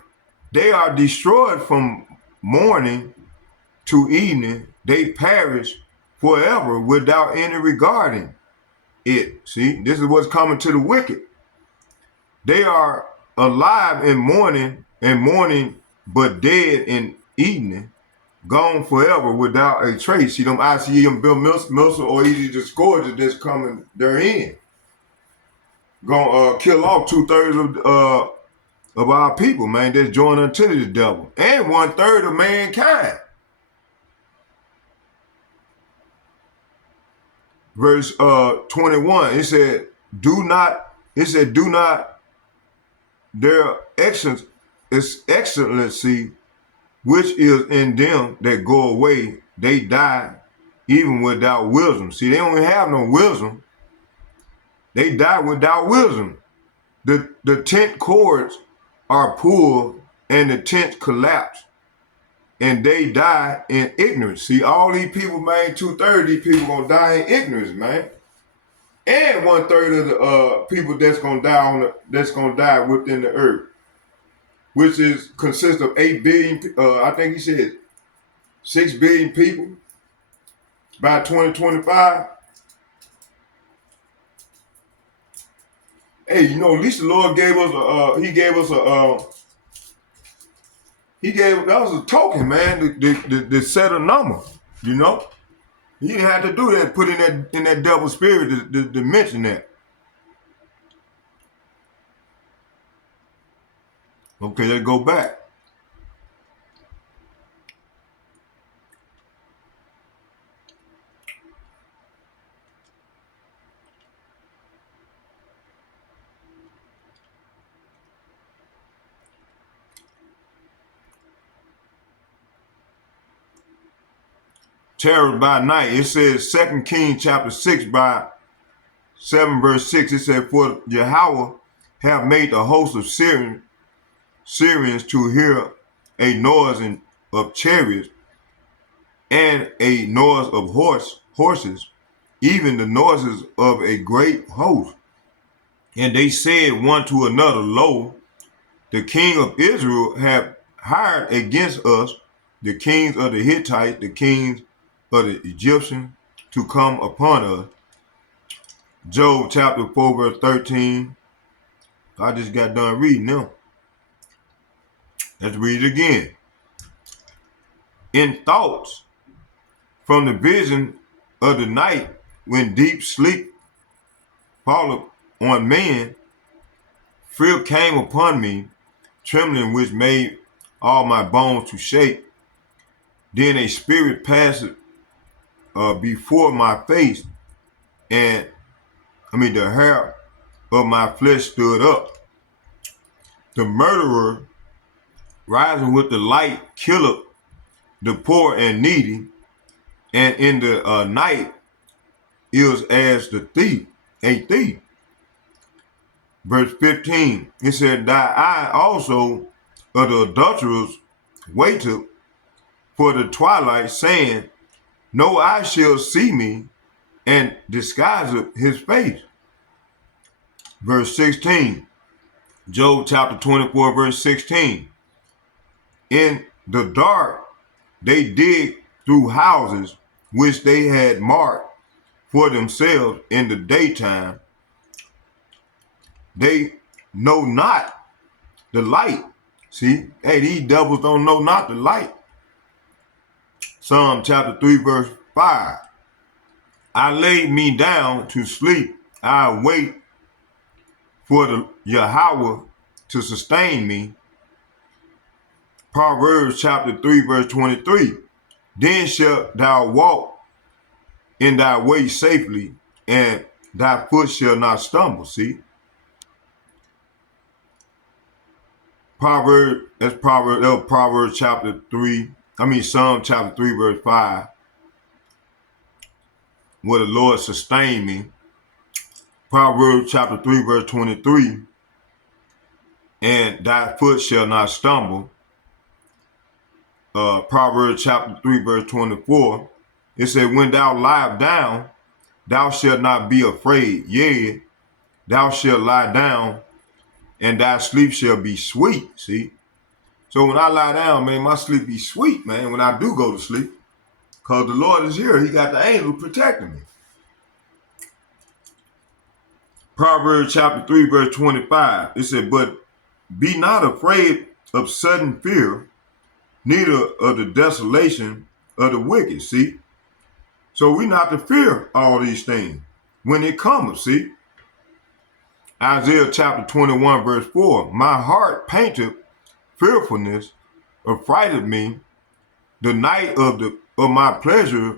They are destroyed from morning to evening. They perish forever without any regarding it. See? This is what's coming to the wicked. They are alive in morning, but dead in evening, gone forever without a trace. See them ICM Bill Missile or either the scourges that's coming therein. Gonna kill off 2/3 of our people, man, that's joined unto the devil. And 1/3 of mankind. Verse 21, it said, do not their excellency which is in them that go away, they die even without wisdom. See, they don't have no wisdom. They die without wisdom. The tent cords are pulled and the tent collapse, and they die in ignorance. See, all these people, man, 2/3 these people gonna die in ignorance, man. And 1/3 of the people that's gonna die within the earth, which consists of 8 billion. I think he said 6 billion people by 2025. Hey, at least the Lord gave us that was a token, man, to set a number. He didn't have to do that, put in that devil spirit to mention that. Okay, let's go back. Terror by night. It says 2 Kings chapter 6 by 7 verse 6. It said, for Yahweh have made the host of Syrians to hear a noise of chariots and a noise of horses, even the noises of a great host. And they said one to another, lo, the king of Israel have hired against us the kings of the Hittites, the kings of the Egyptians, to come upon us. Job chapter 4 verse 13. I just got done reading them. Let's read it again. In thoughts from the vision of the night, when deep sleep followed on man, fear came upon me, trembling which made all my bones to shake. Then a spirit passed before my face, and the hair of my flesh stood up. The murderer rising with the light killeth the poor and needy, and in the night is as a thief. Verse 15, it said, thy eye also of the adulterers waiteth for the twilight, saying, no eye shall see me, and disguiseth his face. Verse 16, Job chapter 24 verse 16, in the dark they dig through houses which they had marked for themselves in the daytime. They know not the light. See, hey, these devils don't know not the light. Psalm chapter 3 verse 5. I laid me down to sleep. I wait for the Yahweh to sustain me. Proverbs chapter 3 verse 23. Then shalt thou walk in thy way safely, and thy foot shall not stumble. See? Proverbs chapter 3, Psalm chapter 3, verse 5, where the Lord sustained me. Proverbs chapter 3, verse 23, and thy foot shall not stumble. Proverbs chapter 3, verse 24, it said, when thou liest down, thou shalt not be afraid. Yea, thou shalt lie down, and thy sleep shall be sweet. See? So when I lie down, man, my sleep be sweet, man, when I do go to sleep. Because the Lord is here. He got the angel protecting me. Proverbs chapter 3, verse 25, it said, but be not afraid of sudden fear, neither of the desolation of the wicked. See? So we not to fear all these things when it comes. See? Isaiah chapter 21, verse 4, my heart painted fearfulness, affrighted me. The night of my pleasure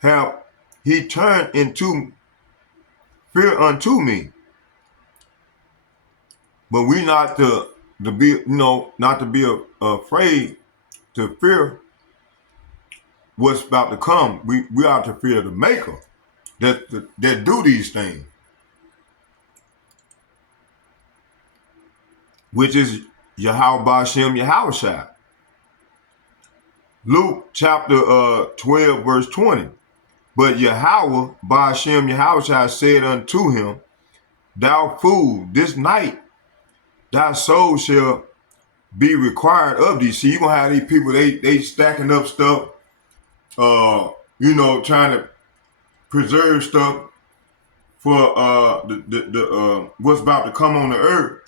have he turned into fear unto me. But we not to be, not to be afraid, to fear what's about to come. We are to fear the Maker that do these things, which is Yahweh Ba'Shem Yahushua. Luke chapter 12, verse 20. But Yahweh Ba'Shem Yahushua said unto him, thou fool, this night thy soul shall be required of thee. See, you're gonna have these people, they stacking up stuff, trying to preserve stuff for the what's about to come on the earth.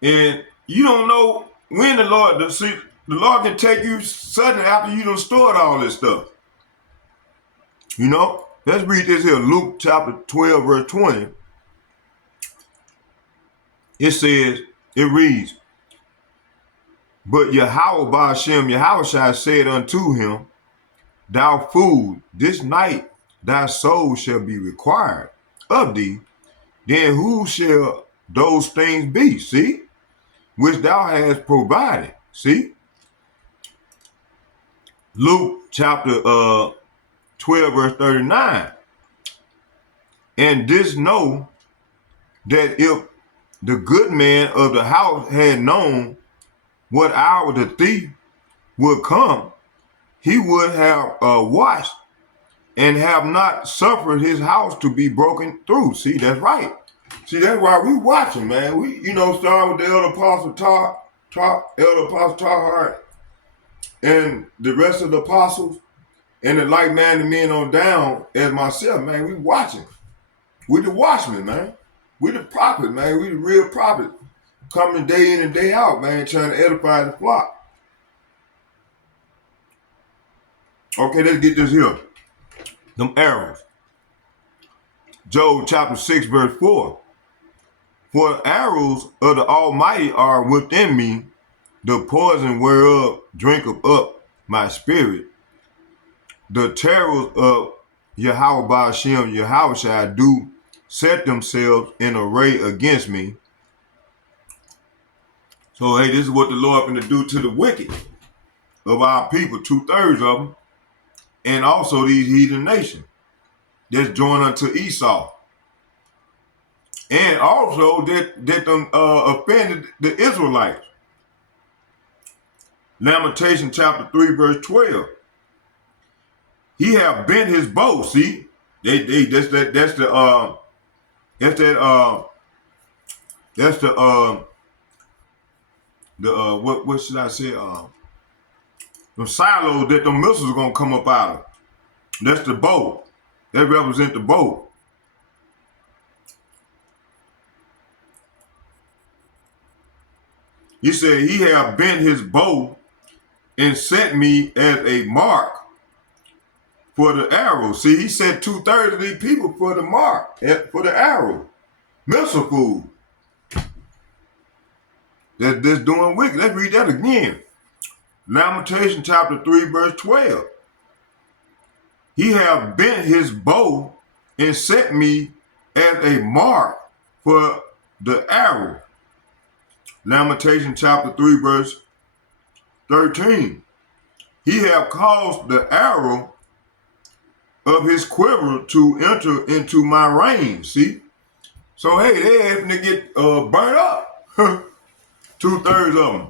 And you don't know when the Lord can take you suddenly after you done stored all this stuff. Let's read this here, Luke chapter 12, verse 20. It reads, but Yahweh Ba'Shem Yahushua said unto him, thou fool, this night thy soul shall be required of thee. Then who shall those things be, see, which thou hast provided? See? Luke chapter 12, verse 39. And this know that if the good man of the house had known what hour the thief would come, he would have watched and have not suffered his house to be broken through. See, that's right. See, that's why we watching, man. We, starting with the Elder Apostle Elder Apostle Tahart, and the rest of the apostles, and the like-minded men on down as myself, man. We watching. We the watchmen, man. We the prophet, man. We the real prophet, coming day in and day out, man, trying to edify the flock. Okay, let's get this here. Them arrows. Job chapter 6, verse 4. For arrows of the Almighty are within me, the poison whereof drinketh up my spirit. The terrors of Yahweh Ba'Shem Yahushua do set themselves in array against me. So, hey, this is what the Lord going to do to the wicked of our people, 2/3 of them, and also these heathen nations that's joined unto Esau. And also that them offended the Israelites. Lamentation chapter 3, verse 12. He have bent his bow. See, what should I say? The silos that the missiles are gonna come up out of. That's the bow. That represent the bow. He said he have bent his bow and set me as a mark for the arrow. See, he said 2/3 of these people for the mark, for the arrow. Missile food. That's doing wicked. Let's read that again. Lamentation chapter 3, verse 12. He hath bent his bow and set me as a mark for the arrow. Lamentation chapter 3, verse 13. He hath caused the arrow of his quiver to enter into my range. See? So, hey, they having to get burnt up. 2/3 of them.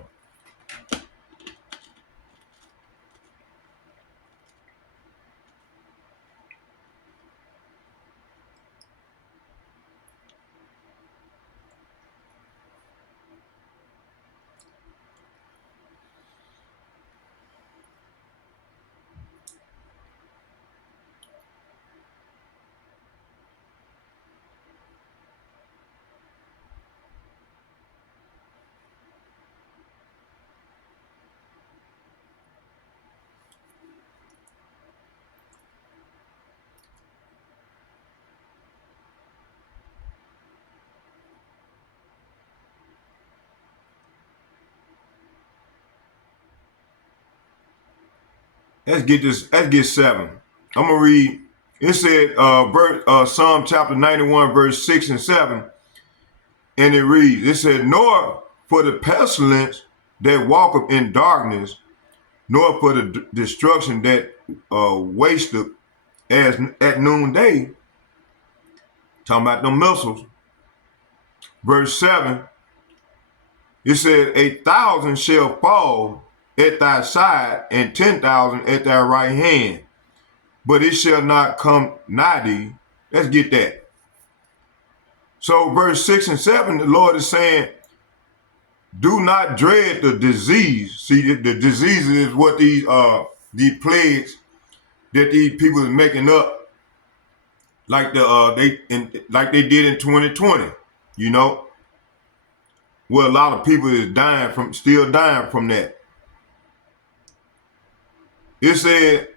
Let's get this. Let's get 7. I'm gonna read. It said, Psalm chapter 91, verse 6 and 7, and it reads. It said, "Nor for the pestilence that walketh in darkness, nor for the destruction that wasteth as at noonday." Talking about the missiles. Verse 7. It said, "1,000 shall fall at thy side, and 10,000 at thy right hand, but it shall not come nigh thee." Let's get that. So verse 6 and 7, the Lord is saying, do not dread the disease. See, the diseases is what these plagues that these people are making up, like like they did in 2020. You know, where a lot of people is still dying from that. It said,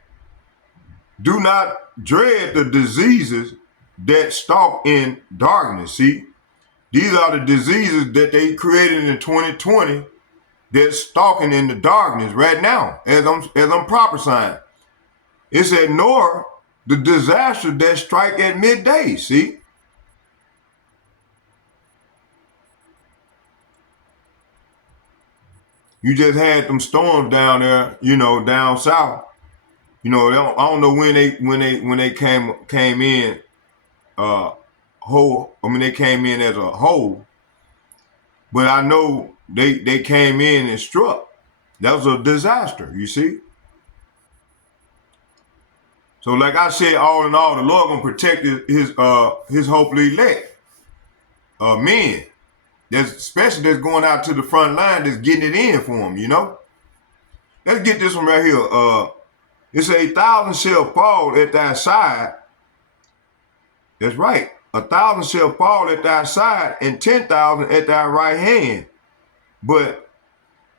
do not dread the diseases that stalk in darkness. See, these are the diseases that they created in 2020 that's stalking in the darkness right now, as I'm prophesying. It said, nor the disaster that strike at midday. See, you just had them storms down there, down south. I don't know when they came in whole. I mean, they came in as a whole, but I know they came in and struck. That was a disaster. You see. So, like I said, all in all, the Lord gonna protect his hopefully elect men. Especially that's going out to the front line, that's getting it in for them. Let's get this one right here. It say 1,000 shall fall at thy side. That's right. 1,000 shall fall at thy side, and 10,000 at thy right hand, but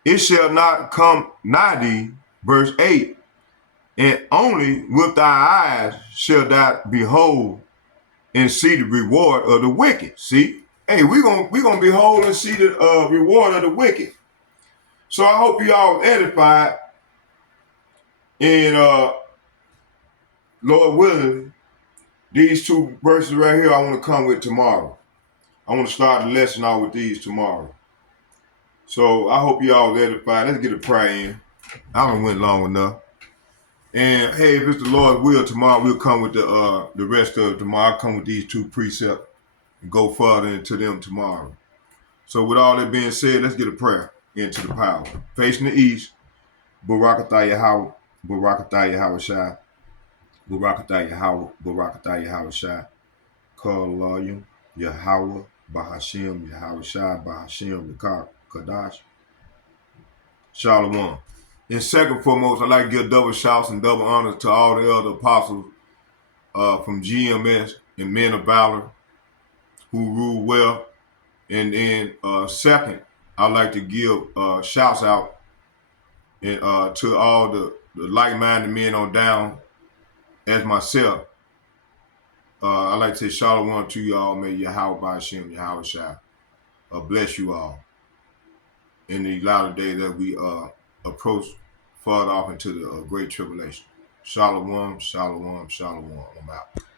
it shall not come nigh thee. Verse 8. And only with thy eyes shall thou behold and see the reward of the wicked. See, hey, we're gonna behold and see the reward of the wicked. So I hope you all edified, and Lord willing, these 2 verses right here I want to come with tomorrow. I want to start the lesson out with these tomorrow. So I hope you all edified. Let's get a prayer in. I done went long enough. And hey, if it's the Lord's will, tomorrow we'll come with the rest of it tomorrow. I'll come with these 2 precepts and go further into them tomorrow. So with all that being said, let's get a prayer into the power. Facing the east, Barakatah Yahweh, Barakatah Yahweh Shai, Barakatah Yahweh, Barakatah Yahweh Shai, Kalayim, Yahweh, Bahashim, Yahweh Shai, Bahashim, Kadash, Shalom. And second foremost, I'd like to give double shouts and double honors to all the other apostles from GMS and Men of Valor who rule well. And then second, I'd like to give shouts out and to all the like-minded men on down as myself. I'd like to say shalom to y'all. May Yahweh Ba'ashem, Yahweh Shai bless you all in the latter days that we approach further off into the great tribulation. Shalom, shalom, shalom. I'm out.